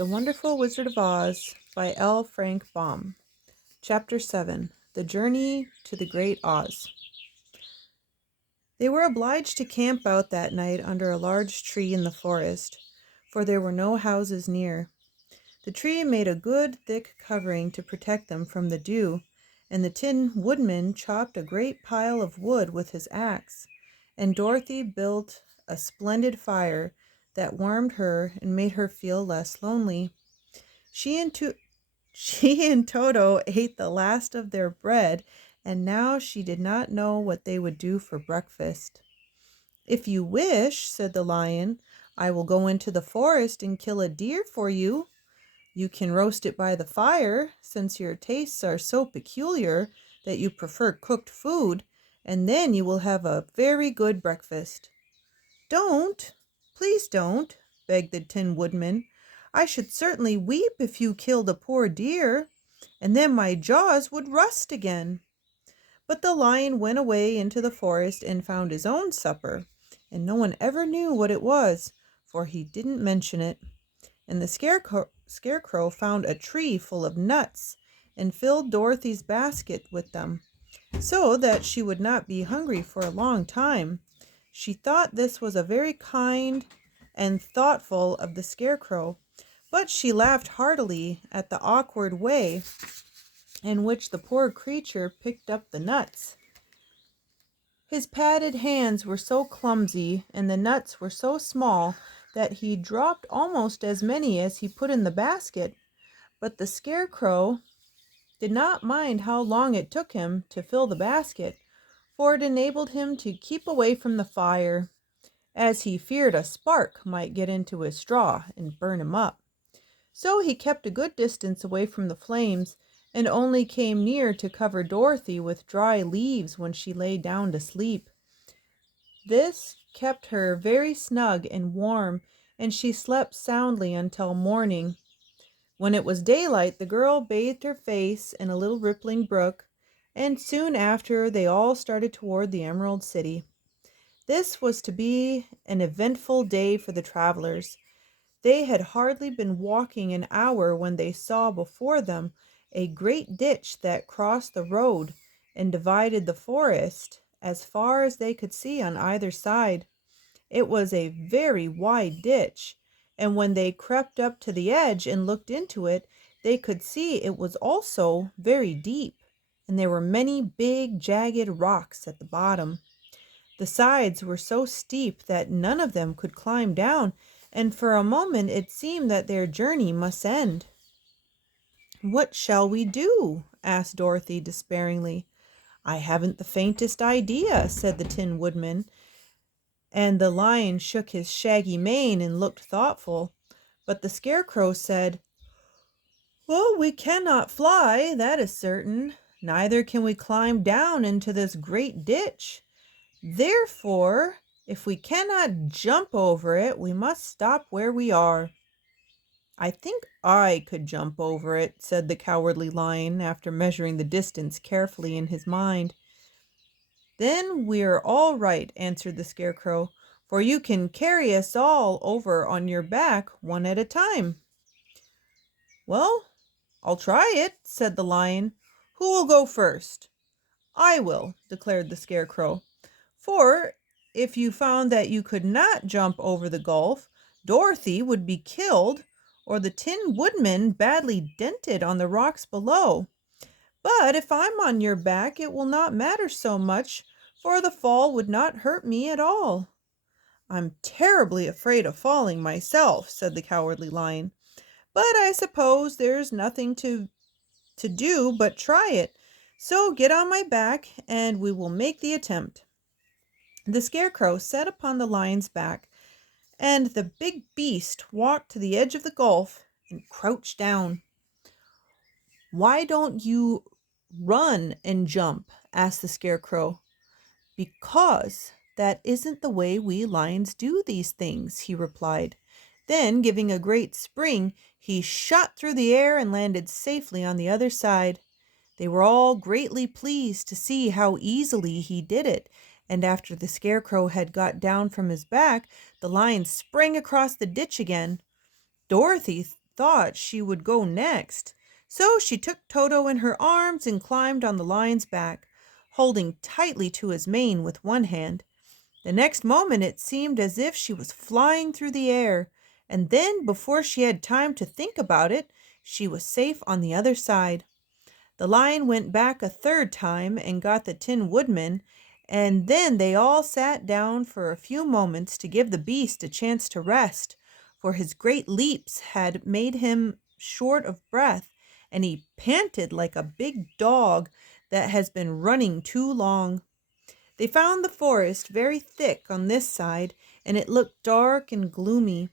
The Wonderful Wizard of Oz by L. Frank Baum. Chapter 7. The Journey to the Great Oz. They were obliged to camp out that night under a large tree in the forest, for there were no houses near. The tree made a good thick covering to protect them from the dew, and the Tin Woodman chopped a great pile of wood with his axe, and Dorothy built a splendid fire that warmed her and made her feel less lonely. She and, she and Toto ate the last of their bread, and now she did not know what they would do for breakfast. "If you wish," said the Lion, "I will go into the forest and kill a deer for you. You can roast it by the fire, since your tastes are so peculiar that you prefer cooked food, and then you will have a very good breakfast." "Don't, please don't," begged the Tin Woodman. "I should certainly weep if you killed a poor deer, and then my jaws would rust again." But the Lion went away into the forest and found his own supper, and no one ever knew what it was, for he didn't mention it. And the Scarecrow found a tree full of nuts and filled Dorothy's basket with them, so that she would not be hungry for a long time. She thought this was a very kind and thoughtful of the Scarecrow, but she laughed heartily at the awkward way in which the poor creature picked up the nuts. His padded hands were so clumsy and the nuts were so small that he dropped almost as many as he put in the basket, but the Scarecrow did not mind how long it took him to fill the basket, for it enabled him to keep away from the fire, as he feared a spark might get into his straw and burn him up. So he kept a good distance away from the flames, and only came near to cover Dorothy with dry leaves when she lay down to sleep. This kept her very snug and warm, and she slept soundly until morning. When it was daylight, the girl bathed her face in a little rippling brook, and soon after they all started toward the Emerald City. This was to be an eventful day for the travelers. They had hardly been walking an hour when they saw before them a great ditch that crossed the road and divided the forest as far as they could see on either side. It was a very wide ditch, and when they crept up to the edge and looked into it, they could see it was also very deep, and there were many big, jagged rocks at the bottom. The sides were so steep that none of them could climb down, and for a moment it seemed that their journey must end. "What shall we do?" asked Dorothy despairingly. "I haven't the faintest idea," said the Tin Woodman, and the Lion shook his shaggy mane and looked thoughtful. But the Scarecrow said, "Well, we cannot fly, that is certain. Neither can we climb down into this great ditch. Therefore, if we cannot jump over it, we must stop where we are." "I think I could jump over it," said the Cowardly Lion, after measuring the distance carefully in his mind. "Then we're all right," answered the Scarecrow, "for you can carry us all over on your back one at a time." "Well, I'll try it," said the Lion. "Who will go first?" "I will," declared the Scarecrow. "For if you found that you could not jump over the gulf, Dorothy would be killed, or the Tin Woodman badly dented on the rocks below. But if I'm on your back, it will not matter so much, for the fall would not hurt me at all." "I'm terribly afraid of falling myself," said the Cowardly Lion, "but I suppose there's nothing to do but try it. So get on my back, and we will make the attempt." The Scarecrow sat upon the Lion's back, and the big beast walked to the edge of the gulf and crouched down. "Why don't you run and jump?" asked the Scarecrow. "Because that isn't the way we lions do these things," he replied. Then, giving a great spring, he shot through the air and landed safely on the other side. They were all greatly pleased to see how easily he did it, and after the Scarecrow had got down from his back, the Lion sprang across the ditch again. Dorothy thought she would go next. So she took Toto in her arms and climbed on the lion's back, holding tightly to his mane with one hand. The next moment it seemed as if she was flying through the air, and then, before she had time to think about it, she was safe on the other side. The lion went back a third time and got the Tin Woodman, and then they all sat down for a few moments to give the beast a chance to rest, for his great leaps had made him short of breath, and he panted like a big dog that has been running too long. They found the forest very thick on this side, and it looked dark and gloomy.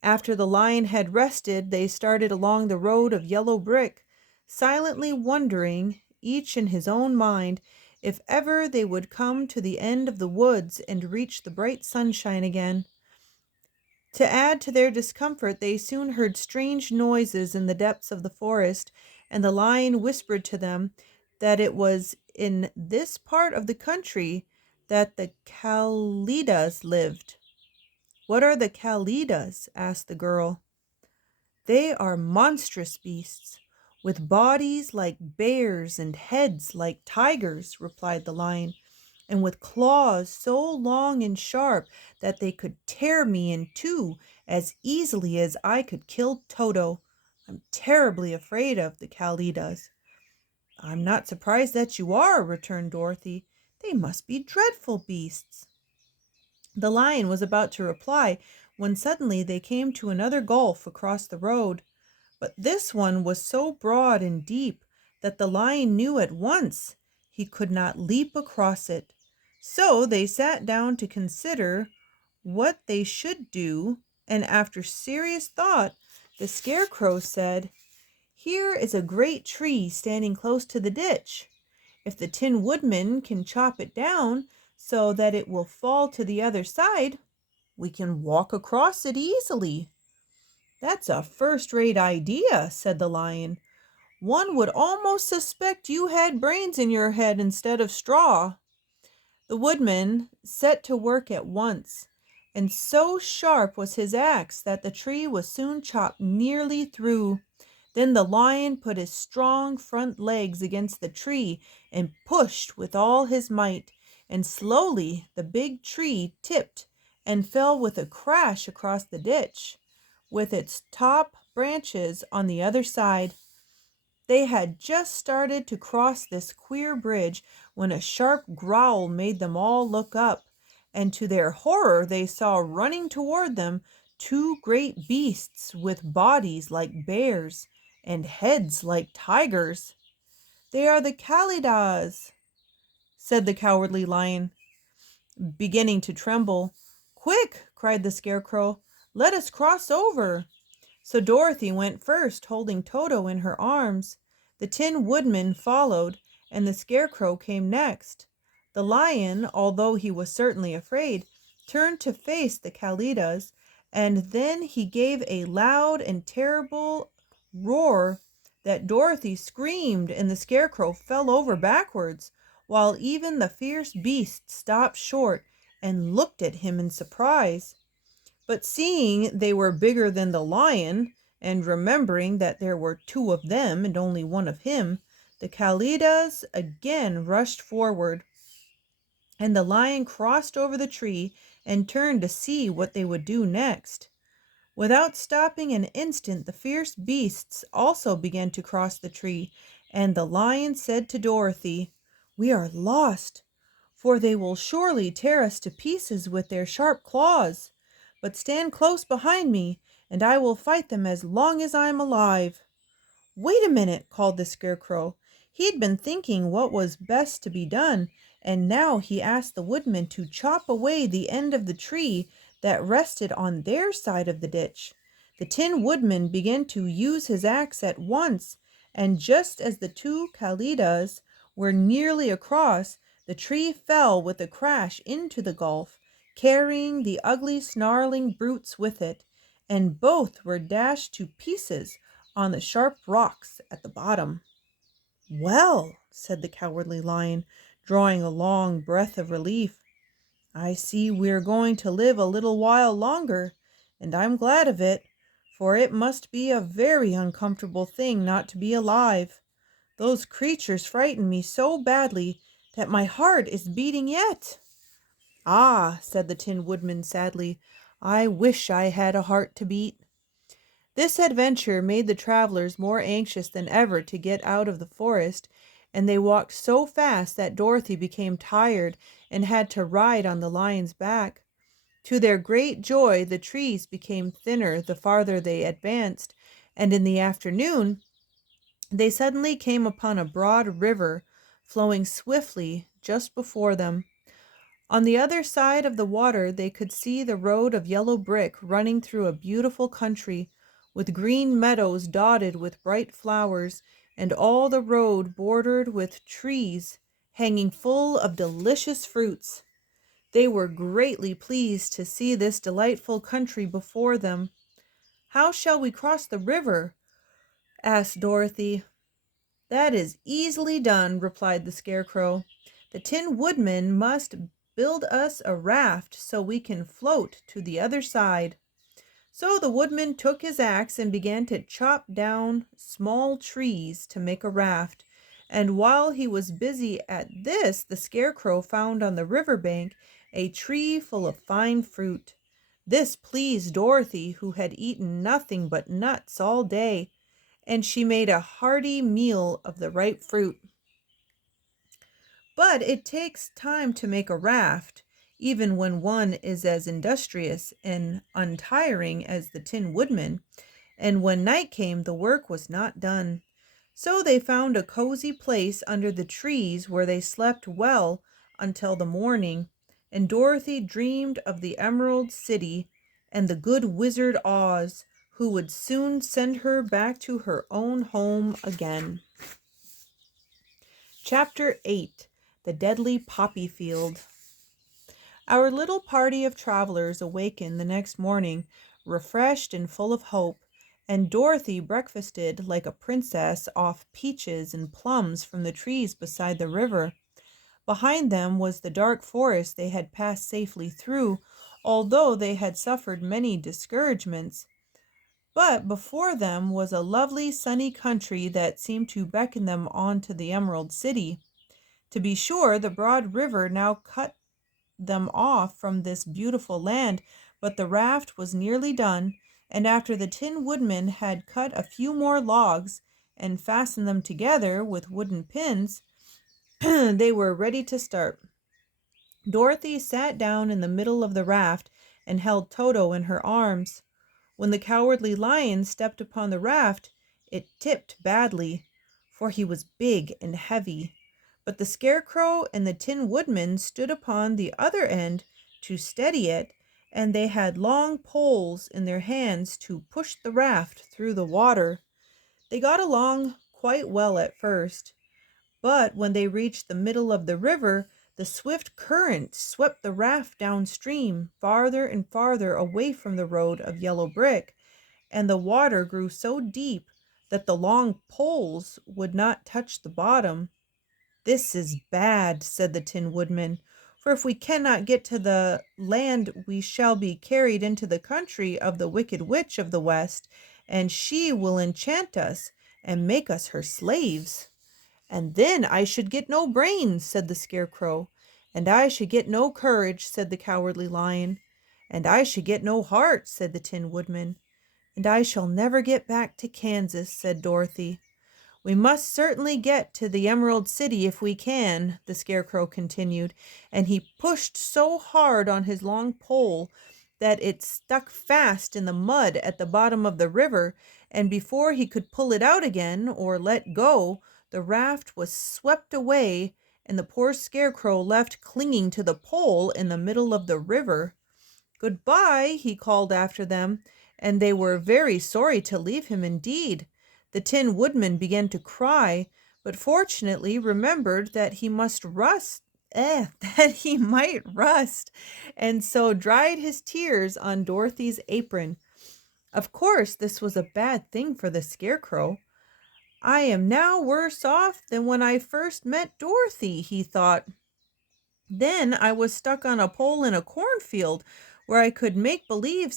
After the lion had rested, they started along the road of yellow brick, silently wondering, each in his own mind, if ever they would come to the end of the woods and reach the bright sunshine again. To add to their discomfort, they soon heard strange noises in the depths of the forest, and the lion whispered to them that it was in this part of the country that the Kalidas lived. "What are the Kalidas?" asked the girl. "They are monstrous beasts, with bodies like bears and heads like tigers," replied the lion, "and with claws so long and sharp that they could tear me in two as easily as I could kill Toto. I'm terribly afraid of the Kalidas." "I'm not surprised that you are," returned Dorothy. "They must be dreadful beasts." The lion was about to reply when suddenly they came to another gulf across the road. But this one was so broad and deep that the lion knew at once he could not leap across it. So they sat down to consider what they should do, and after serious thought, the Scarecrow said, "Here is a great tree standing close to the ditch. If the Tin Woodman can chop it down so that it will fall to the other side, we can walk across it easily." "That's a first-rate idea," said the lion. "One would almost suspect you had brains in your head instead of straw." The woodman set to work at once, and so sharp was his axe that the tree was soon chopped nearly through. Then the lion put his strong front legs against the tree and pushed with all his might, and slowly the big tree tipped and fell with a crash across the ditch, with its top branches on the other side. They had just started to cross this queer bridge when a sharp growl made them all look up, and to their horror they saw running toward them two great beasts with bodies like bears and heads like tigers. "They are the Kalidas," said the Cowardly Lion, beginning to tremble. "Quick!" cried the Scarecrow. "Let us cross over." So Dorothy went first, holding Toto in her arms. The Tin Woodman followed, and the Scarecrow came next. The lion, although he was certainly afraid, turned to face the Kalidas, and then he gave a loud and terrible roar that Dorothy screamed and the Scarecrow fell over backwards, while even the fierce beast stopped short and looked at him in surprise. But seeing they were bigger than the lion, and remembering that there were two of them and only one of him, the Kalidas again rushed forward, and the lion crossed over the tree and turned to see what they would do next. Without stopping an instant, the fierce beasts also began to cross the tree, and the lion said to Dorothy, "We are lost, for they will surely tear us to pieces with their sharp claws. But stand close behind me, and I will fight them as long as I am alive." "Wait a minute," called the Scarecrow. He had been thinking what was best to be done, and now he asked the woodman to chop away the end of the tree that rested on their side of the ditch. The Tin Woodman began to use his axe at once, and just as the two Kalidas were nearly across, the tree fell with a crash into the gulf, carrying the ugly snarling brutes with it, and both were dashed to pieces on the sharp rocks at the bottom. "Well," said the Cowardly Lion, drawing a long breath of relief, "I see we're going to live a little while longer, and I'm glad of it, for it must be a very uncomfortable thing not to be alive. Those creatures frightened me so badly that my heart is beating yet." "Ah," said the Tin Woodman sadly, "I wish I had a heart to beat." This adventure made the travelers more anxious than ever to get out of the forest, and they walked so fast that Dorothy became tired and had to ride on the lion's back. To their great joy, the trees became thinner the farther they advanced, and in the afternoon they suddenly came upon a broad river flowing swiftly just before them. On the other side of the water they could see the road of yellow brick running through a beautiful country, with green meadows dotted with bright flowers, and all the road bordered with trees hanging full of delicious fruits. They were greatly pleased to see this delightful country before them. "How shall we cross the river?" asked Dorothy. "That is easily done," replied the Scarecrow. "The Tin Woodman must build us a raft so we can float to the other side." So the Woodman took his axe and began to chop down small trees to make a raft. And while he was busy at this, the Scarecrow found on the river bank a tree full of fine fruit. This pleased Dorothy, who had eaten nothing but nuts all day, and she made a hearty meal of the ripe fruit. But it takes time to make a raft, even when one is as industrious and untiring as the Tin Woodman, and when night came the work was not done. So they found a cozy place under the trees where they slept well until the morning, and Dorothy dreamed of the Emerald City and the good Wizard Oz, who would soon send her back to her own home again. Chapter 8. The Deadly Poppy Field. Our little party of travelers awakened the next morning, refreshed and full of hope, and Dorothy breakfasted like a princess off peaches and plums from the trees beside the river. Behind them was the dark forest they had passed safely through, although they had suffered many discouragements. But before them was a lovely sunny country that seemed to beckon them on to the Emerald City. To be sure, the broad river now cut them off from this beautiful land, but the raft was nearly done, and after the Tin Woodman had cut a few more logs and fastened them together with wooden pins, they were ready to start. Dorothy sat down in the middle of the raft and held Toto in her arms. When the Cowardly Lion stepped upon the raft, it tipped badly, for he was big and heavy. But the Scarecrow and the Tin Woodman stood upon the other end to steady it, and they had long poles in their hands to push the raft through the water. They got along quite well at first, but when they reached the middle of the river, the swift current swept the raft downstream, farther and farther away from the road of yellow brick, and the water grew so deep that the long poles would not touch the bottom. "This is bad," said the Tin Woodman, "for if we cannot get to the land we shall be carried into the country of the Wicked Witch of the West, and she will enchant us and make us her slaves." "And then I should get no brains," said the Scarecrow. "And I should get no courage," said the Cowardly Lion. "And I should get no heart," said the Tin Woodman. "And I shall never get back to Kansas," said Dorothy. "We must certainly get to the Emerald City if we can," the Scarecrow continued, and he pushed so hard on his long pole that it stuck fast in the mud at the bottom of the river, and before he could pull it out again or let go, the raft was swept away and the poor Scarecrow left clinging to the pole in the middle of the river. "Goodbye," he called after them, and they were very sorry to leave him indeed. The Tin Woodman began to cry, but fortunately remembered that he must rust, that he might rust, and so dried his tears on Dorothy's apron. Of course, this was a bad thing for the Scarecrow. "I am now worse off than when I first met Dorothy," he thought. "Then I was stuck on a pole in a cornfield where I could make believe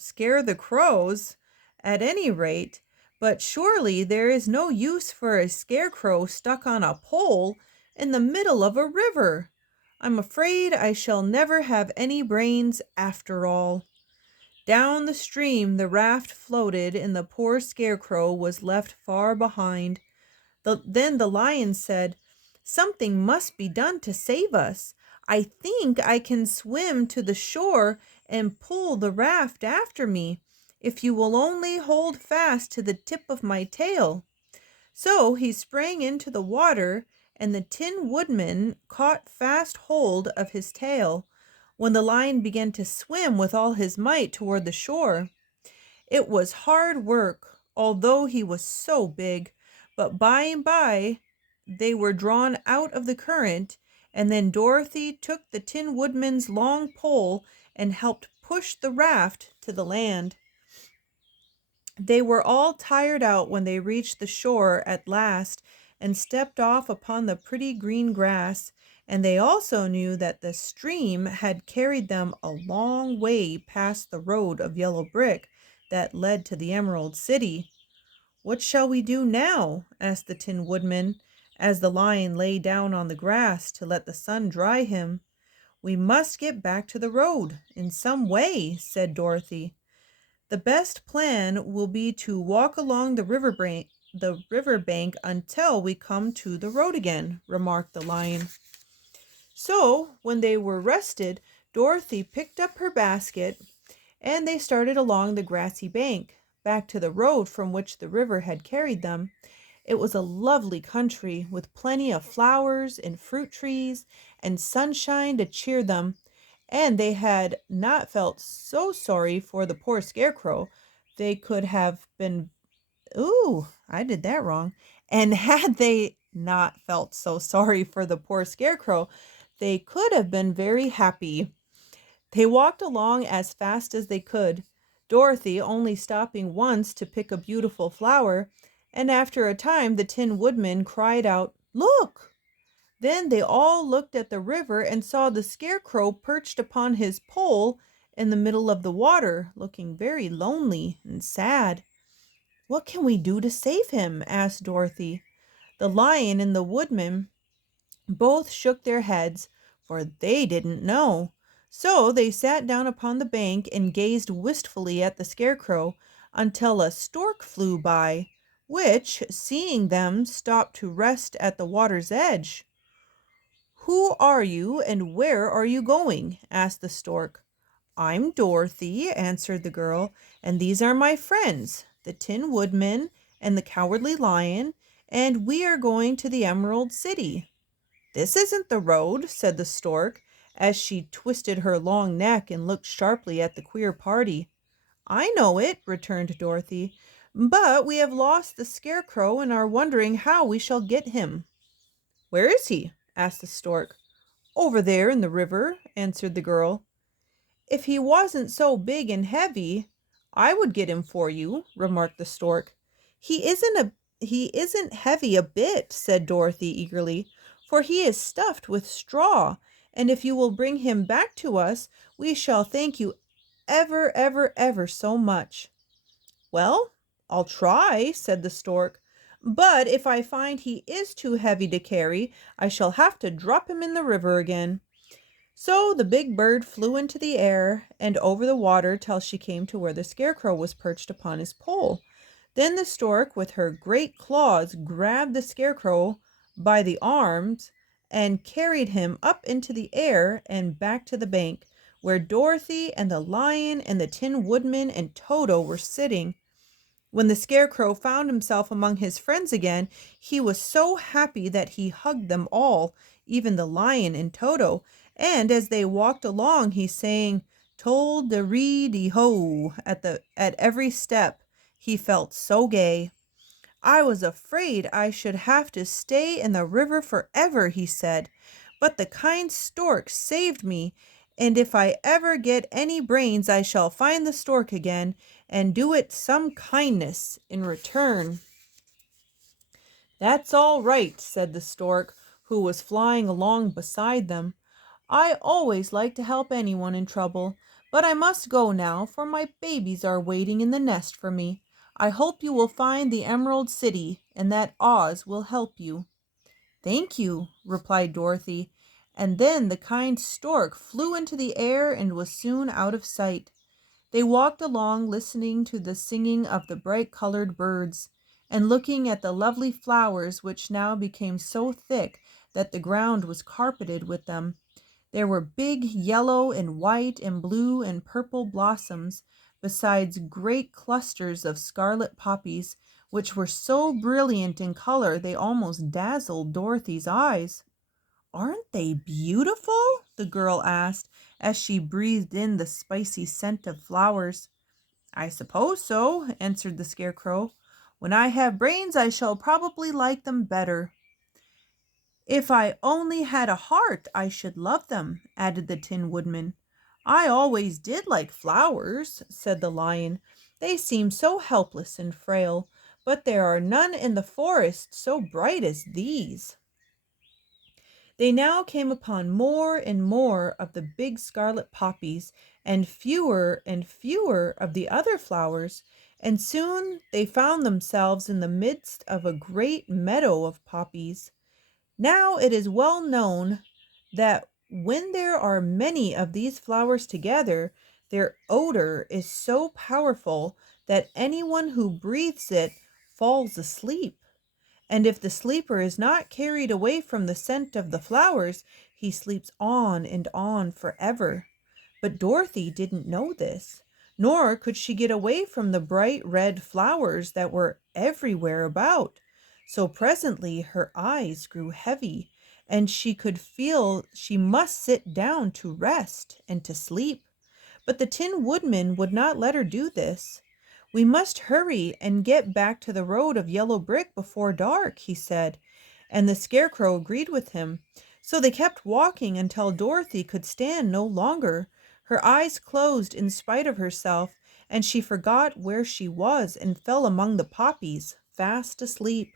scare the crows, at any rate, but surely there is no use for a scarecrow stuck on a pole in the middle of a river. I'm afraid I shall never have any brains after all." Down the stream the raft floated, and the poor scarecrow was left far behind. Then the lion said, "Something must be done to save us. I think I can swim to the shore and pull the raft after me, if you will only hold fast to the tip of my tail." So he sprang into the water, and the Tin Woodman caught fast hold of his tail, when the lion began to swim with all his might toward the shore. It was hard work, although he was so big, but by and by they were drawn out of the current, and then Dorothy took the Tin Woodman's long pole and helped push the raft to the land. They were all tired out when they reached the shore at last and stepped off upon the pretty green grass, and they also knew that the stream had carried them a long way past the road of yellow brick that led to the Emerald City. "What shall we do now?" asked the Tin Woodman, as the lion lay down on the grass to let the sun dry him. "We must get back to the road in some way," said Dorothy. "The best plan will be to walk along the river bank until we come to the road again," remarked the lion. So, when they were rested, Dorothy picked up her basket, and they started along the grassy bank, back to the road from which the river had carried them. It was a lovely country, with plenty of flowers and fruit trees and sunshine to cheer them, and they had not felt so sorry for the poor scarecrow. They could have been, ooh, I did that wrong. And had they not felt so sorry for the poor scarecrow, they could have been very happy. They walked along as fast as they could, Dorothy only stopping once to pick a beautiful flower, and after a time the Tin Woodman cried out, "Look!" Then they all looked at the river and saw the scarecrow perched upon his pole in the middle of the water, looking very lonely and sad. "What can we do to save him?" asked Dorothy. The lion and the woodman both shook their heads, for they didn't know. So they sat down upon the bank and gazed wistfully at the scarecrow until a stork flew by, which, seeing them, stopped to rest at the water's edge. "Who are you, and where are you going?" asked the stork. "I'm Dorothy," answered the girl, "and these are my friends, the Tin Woodman and the Cowardly Lion, and we are going to the Emerald City." "This isn't the road," said the stork, as she twisted her long neck and looked sharply at the queer party. "I know it," returned Dorothy, "but we have lost the scarecrow and are wondering how we shall get him." "Where is he?" asked the stork. "Over there in the river," answered the girl. "If he wasn't so big and heavy, I would get him for you," remarked the stork. "He isn't heavy a bit," said Dorothy eagerly, "for he is stuffed with straw, and if you will bring him back to us, we shall thank you ever, ever, ever so much." "Well, I'll try," said the stork, "but if I find he is too heavy to carry, I shall have to drop him in the river again." So the big bird flew into the air and over the water till she came to where the scarecrow was perched upon his pole. Then the stork, with her great claws, grabbed the scarecrow by the arms and carried him up into the air and back to the bank, where Dorothy and the lion and the Tin Woodman and Toto were sitting. When the scarecrow found himself among his friends again, he was so happy that he hugged them all, even the lion and Toto, and as they walked along he sang "Tol-de-ree-de-ho" at every step. He felt so gay. "I was afraid I should have to stay in the river forever," he said, "but the kind stork saved me, and if I ever get any brains I shall find the stork again and do it some kindness in return." "That's all right," said the stork, who was flying along beside them. "I always like to help anyone in trouble, But I must go now, for my babies are waiting in the nest for me. I hope you will find the Emerald City, and that Oz will help you." "Thank you," replied Dorothy, and then the kind stork flew into the air and was soon out of sight. They walked along listening to the singing of the bright-colored birds, and looking at the lovely flowers which now became so thick that the ground was carpeted with them. There were big yellow and white and blue and purple blossoms, besides great clusters of scarlet poppies, which were so brilliant in color they almost dazzled Dorothy's eyes. "Aren't they beautiful?" the girl asked as she breathed in the spicy scent of flowers. "I suppose so," answered the Scarecrow. "When I have brains I shall probably like them better." "If I only had a heart I should love them," added the Tin Woodman. "I always did like flowers," said the Lion. "They seem so helpless and frail, but there are none in the forest so bright as these." They now came upon more and more of the big scarlet poppies and fewer of the other flowers, and soon they found themselves in the midst of a great meadow of poppies. Now it is well known that when there are many of these flowers together, their odor is so powerful that anyone who breathes it falls asleep. And if the sleeper is not carried away from the scent of the flowers, he sleeps on and on forever. But Dorothy didn't know this, nor could she get away from the bright red flowers that were everywhere about. So presently her eyes grew heavy, and she could feel she must sit down to rest and to sleep. But the Tin Woodman would not let her do this. "We must hurry and get back to the road of yellow brick before dark," he said, and the Scarecrow agreed with him. So they kept walking until Dorothy could stand no longer. Her eyes closed in spite of herself, and she forgot where she was and fell among the poppies, fast asleep.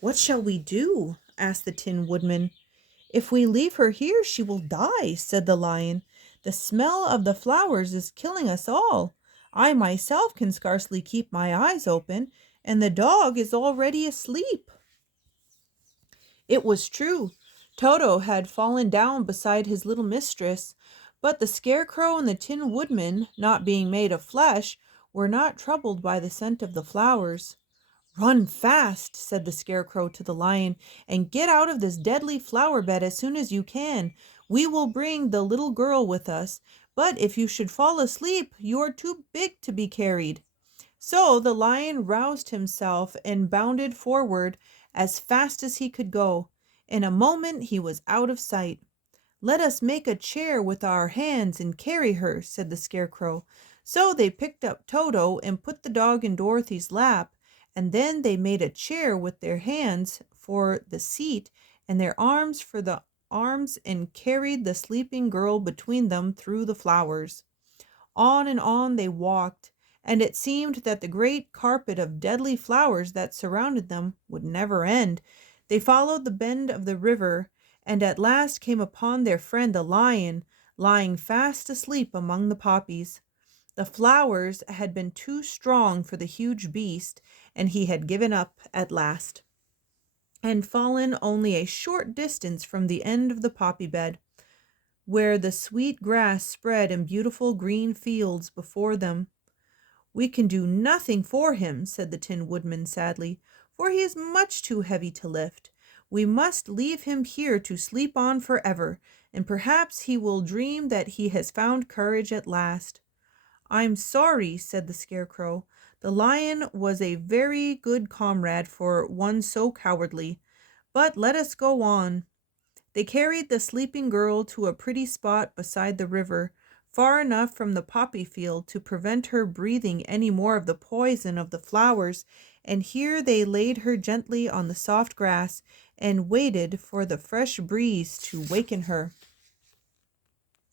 "What shall we do?" asked the Tin Woodman. "If we leave her here she will die," said the Lion. "The smell of the flowers is killing us all. I myself can scarcely keep my eyes open, and the dog is already asleep." It was true. Toto had fallen down beside his little mistress, but the Scarecrow and the Tin Woodman, not being made of flesh, were not troubled by the scent of the flowers. "Run fast," said the Scarecrow to the Lion, "and get out of this deadly flower bed as soon as you can. We will bring the little girl with us, but if you should fall asleep, you are too big to be carried." So the Lion roused himself and bounded forward as fast as he could go. In a moment he was out of sight. "Let us make a chair with our hands and carry her," said the Scarecrow. So they picked up Toto and put the dog in Dorothy's lap, and then they made a chair with their hands for the seat and their arms for the arms and carried the sleeping girl between them through the flowers. On and on they walked, and it seemed that the great carpet of deadly flowers that surrounded them would never end. They followed the bend of the river, and at last came upon their friend the Lion, lying fast asleep among the poppies. The flowers had been too strong for the huge beast, and he had given up at last, and fallen only a short distance from the end of the poppy bed, where the sweet grass spread in beautiful green fields before them. "We can do nothing for him," said the Tin Woodman sadly, "for he is much too heavy to lift. We must leave him here to sleep on forever, and perhaps he will dream that he has found courage at last." "I'm sorry," said the Scarecrow. "The Lion was a very good comrade for one so cowardly. But let us go on." They carried the sleeping girl to a pretty spot beside the river, far enough from the poppy field to prevent her breathing any more of the poison of the flowers, and here they laid her gently on the soft grass and waited for the fresh breeze to waken her.